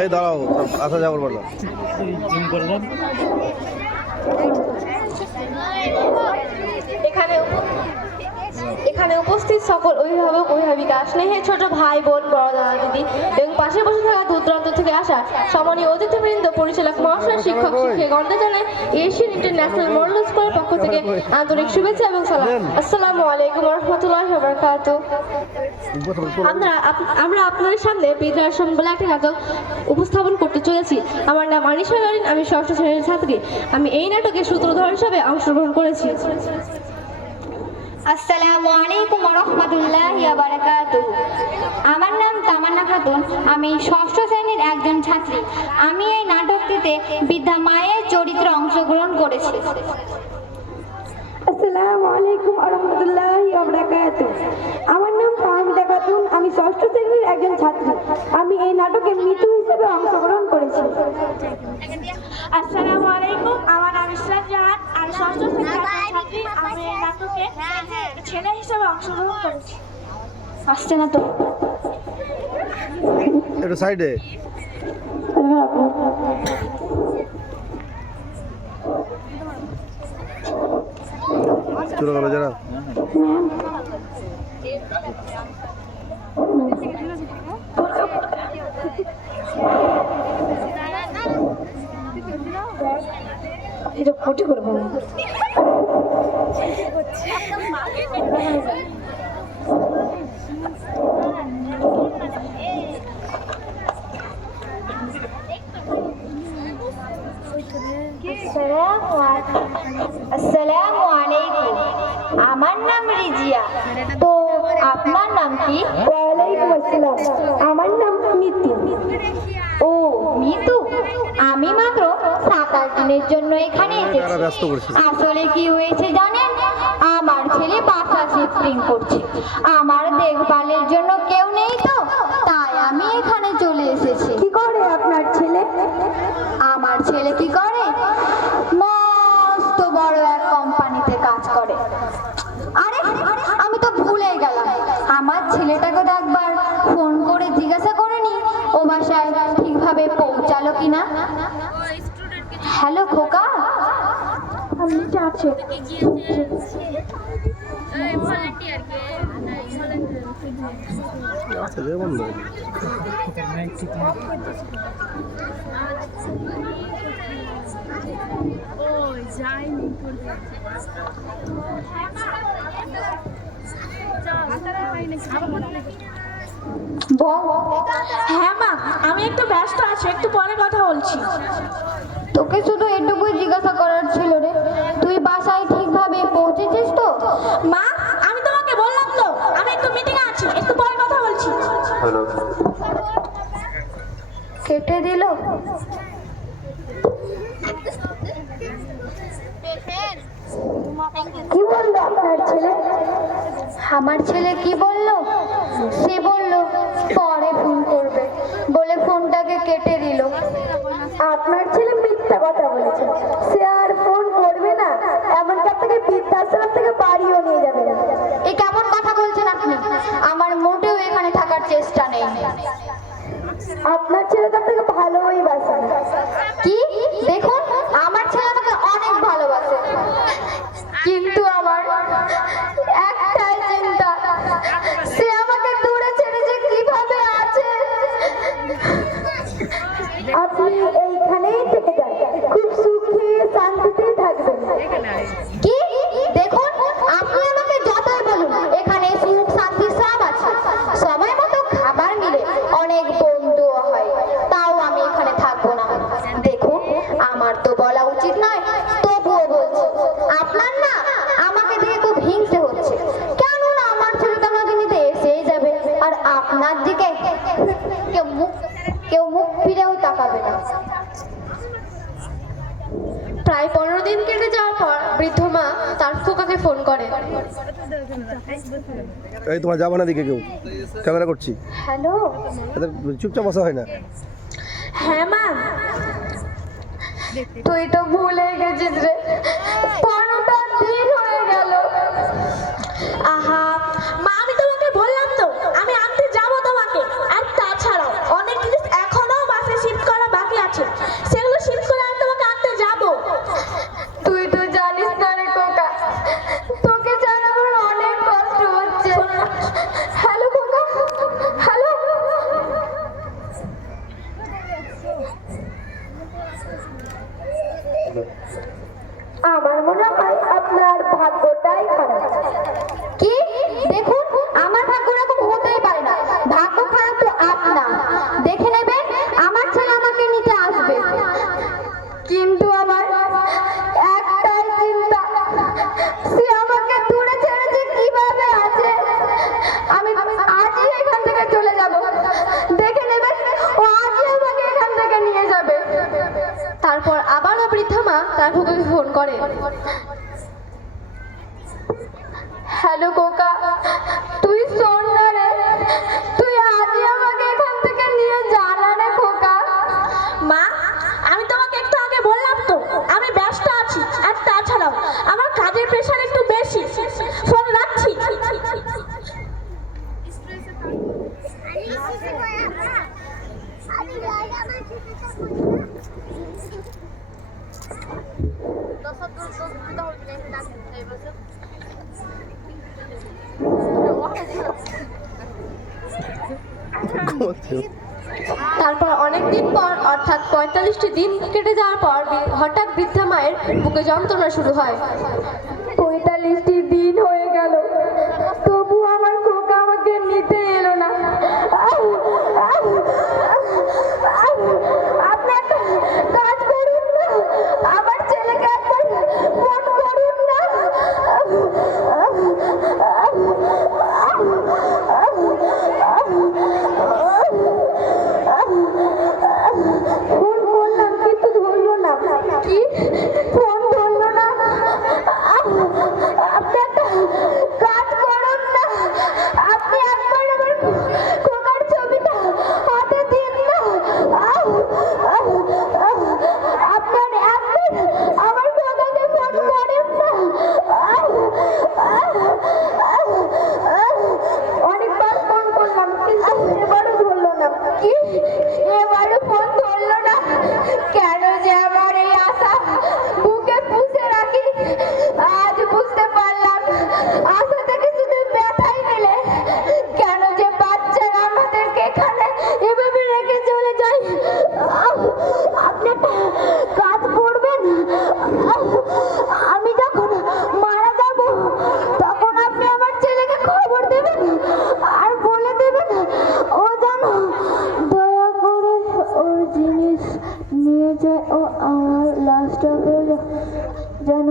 এই দাঁড়াও, আসা যাওয়ার পারলো। এখানে উপস্থিত সকল অভিভাবক অভিভাবিকা, স্নেহের ছোট ভাই বোন, বড় দাদা দিদি এবং পাশে বসে থাকা দূর দূরান্ত থেকে আসা সম্মানীয় অতিথিবৃন্দ, পরিচালক মহাশয়, শিক্ষক শিক্ষিকাগণদের জানায় এশিয়ান ইন্টারন্যাশনাল মডেল স্কুলের পক্ষ থেকে আন্তরিক শুভেচ্ছা এবং সালাম। আসসালামু আলাইকুম ওয়া রাহমাতুল্লাহি ওয়া বারাকাতুহু। আমরা আপনাদের সামনে বিদ্যাসন বলে একটি নাটক উপস্থাপন করতে চলেছি। আমার নাম আনিশা নরিন, আমি ষষ্ঠ শ্রেণীর ছাত্রী। আমি এই নাটকের সূত্রধর হিসাবে অংশগ্রহণ করেছি। আসসালামু আলাইকুম ওয়া রাহমাতুল্লাহি ওয়া বারাকাতুহু। আমার নাম তামান্না খাতুন, আমি ষষ্ঠ শ্রেণীর একজন ছাত্রী। আমি এই নাটকটিতে বৃদ্ধা মায়ের চরিত্রে অংশগ্রহণ করেছি। আসসালামু আলাইকুম ওয়া রাহমাতুল্লাহি ওয়া বারাকাতুহু। আমার নাম ফাহমিদা খাতুন, আমি ষষ্ঠ শ্রেণীর একজন ছাত্রী। আমি এই নাটকে মিতু হিসেবে অংশগ্রহণ করেছি। আসসালামু আলাইকুম, আমার নাম ইসরাত জাহান, আমি ষষ্ঠ শ্রেণীর একজন ছাত্রী। আমি এই নাটকে ছেলে হিসেবে অংশগ্রহণ করেছি। আসছে না তো, একটু সাইডে। চলে গেল যারা। এটা ফটো করবো না। আসসালামু আলাইকুম, আমার নাম রিজিয়া। তো আপনার নাম কি? ওয়ালাইকুম আসসালাম, আমার নাম মিতু। ও মিতু, আমি মাত্র 7-8 দিনের জন্য এখানে ব্যস্ত এসেছি। করছি। আসলে কি হয়েছে জানেন, আমার ছেলে বাসা শিফটিং করছে। আমার দেখভালের জন্য কেউ নেই, তো তাই আমি এখানে চলে এসেছি। কি করে আপনার ছেলে? আমার ছেলে কি করে, মস্ত বড় এক কোম্পানিতে কাজ করে। আরে আমি তো ভুলে গেলাম, আমার ছেলেটাকে তো একবার ফোন করে জিজ্ঞাসা করে নি ও বাসায় ঠিকভাবে পৌঁছালো কিনা। হ্যালো খোকা, নিচে আছে। আচ্ছা যে বন্ধ। হ্যাঁ মা, আমি একটু ব্যস্ত আছি, একটু পরে কথা বলছি। তোকে শুধু এটুকুই জিজ্ঞাসা করার ছিল রে, তুই বাসায় ঠিকভাবে পৌঁছেছিস তো? মা, আমি তোমাকে বললাম তো আমি একটু মিটিং এ আছি, একটু পরে কথা বলছি। কেটে দিল। কি বললো আপনার ছেলে? আমার ছেলে কি বললো, সে বললো পরে ফোন করবে বলে ফোনটাকে কেটে দিল। আপনার ছেলে মিথ্যা কথা বলেছে, সে আর ফোন করবে না, এমনকি আপনাকে বৃদ্ধাশ্রম থেকে বাড়িও নিয়ে যাবে না। এই কেমন কথা বলছেন আপনি, আমার মোটেও এখানে থাকার চেষ্টা নেই। আপনার ছেলে তো আপনাকে ভালোই বাসে। কি দেখুন, আমার ছেলে আমাকে অনেক ভালোবাসে, কিন্তু আমার একটাই চিন্তা, সে আমাকে দূরে ছেড়ে যে কিভাবে আছে। আপনি এইখানেই থেকে যান, খুব সুখে শান্তিতেই থাকবেন। কি দেখুন, আপনি আমাকে যতই বলুন, এখানে সুখ শান্তি সব আছে, সময় মতো খাবার মিলে, অনেক বন্ধুও হয়, তাও আমি এখানে থাকবো না। দেখুন, আমার তো বলা উচিত নয়, তবুও বলছি, আপনার না আমাকে দেখে খুব হিংসে হচ্ছে। কেননা আমার ছেলে তো আমাকে নিতে এসেই যাবে, আর আপনার দিকে কেউ মুখ ফিরেও তাকাবে না। প্রায় 15 দিন কেটে যাওয়ার পর বৃদ্ধ মা তার খোকাকে ফোন করে। এই তোমার যাবো না দিকে কেউ, ক্যামেরা করছি। হ্যালো, এদের চুপচাপ বসা হয় না। হ্যাঁ মা, তুই তো ভুলে গেছিস রে, 15টা দিন হয়ে গেল। আহা মা, আমি তোমাকে বললাম তো আমি আনতে যাবো তোমাকে। আর তাছাড়া বৃদ্ধা মা তার খোকাকে ফোন করে। হ্যালো খোকা, তুই শোন না রে, তুই আজই আমাকে এখান থেকে নিয়ে যা না রে খোকা। মা, আমি তোমাকে একটু আগে বললাম তো আমি ব্যস্ত আছি, আর তাছাড়াও আমার কাজের প্রেশার একটু বেশি। ফোন রাখছি। ঘুমোচ্ছে। তারপর অনেকদিন পর অর্থাৎ 45টি দিন কেটে যাওয়ার পর হঠাৎ বৃদ্ধা মায়ের বুকে যন্ত্রণা শুরু হয়। 45টি দিন হয়ে গেল, তবু আমার খোকা আমাকে নিতে এলো না। আপনি একটা কাজ করুন না, আমার ছেলেকে একবার ফোন করুন না। ফোন করলাম কিন্তু ধরলো না। কি? ফোন ধরলো না? আপনি একটা কাজ করুন না, আপনি একবার আমার খোকার ছবিটা হাতে দিন না। আপনার একবার আমার খোকাকে ফোন করেন না। অনেকবার ফোন করলাম কিন্তু এবারও ধরলো না। কি? এবারও ফোন ধরলো না? কেন যে আমার এই আশা বুকে পুষে রাখি, আজ বুঝতে পারলাম আশা থেকে শুধু ব্যথাই মেলে। কেন যে বাচ্চারা আমাদেরকে এখানে এভাবে রেখে চলে যায়। আপনি একটা কাজ করবেন, আমি যখন মারা যাব তখন আপনি আমার ছেলেকে খবর দেবেন আর বলে দেবেন ও যেন দয়া করে ওর জিনিস নিয়ে যায়, ও আমার লাশটাকে যেন